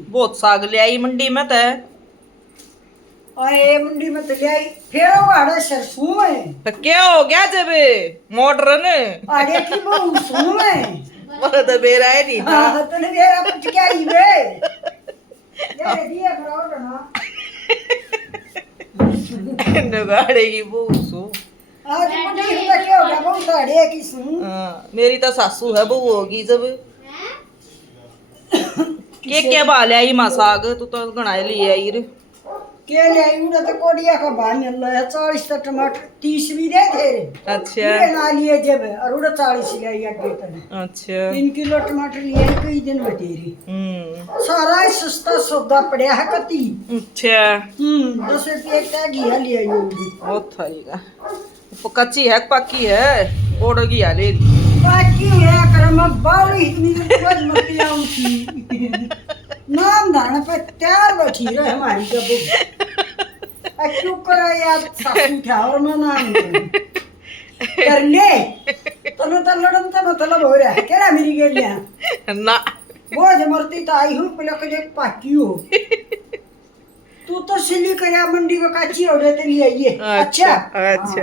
बहुत साग ले आई मंडी में तो आए मंडी में तो ले आई फिर वो आड़े सरसों में क्या हो गया जब मॉडर्न आड़े की वो उसों में वो तो बेरा है नहीं था हाँ तो ने मेरा कुछ क्या ही वे ये दिया करो ना नगाड़े की बूसू आज मंडी में क्या होगा बहुत आड़े की सुन मेरी तो सासू है बहू होगी जब के बाल आई मां साग तू तो गणाए लिए आई रे के ले आई उड़ा तो कोडिया का बाल मिल रहा है 40 तो टमाटर 30 भी दे थे अच्छा ये ना लिए जब और उड़ा 40 ले आई आगे तक अच्छा 3 किलो टमाटर लिए कई दिन में तेरी सारा ही सस्ता सौदा पड़ा है कती अच्छा 10 रुपये का घिया ले आई होगी ओ थारी का कच्ची है पक्की है ओड़ गया ले बाकी है करम बावड़ी इतनी कुछ मत आऊं थी नाम दाना पे तैयार बैठी रहे हमारी कब क्यों करा यार सासू क्या और मैं नाम कर ले तनु तो लड़न का मतलब हो रहा है क्या मेरी गेलियां ना वो जमरती तो आई हूँ पलक जे पाकी हो तू तो सिली करया मंडी में काची ओढ़े ते लिए ये अच्छा अच्छा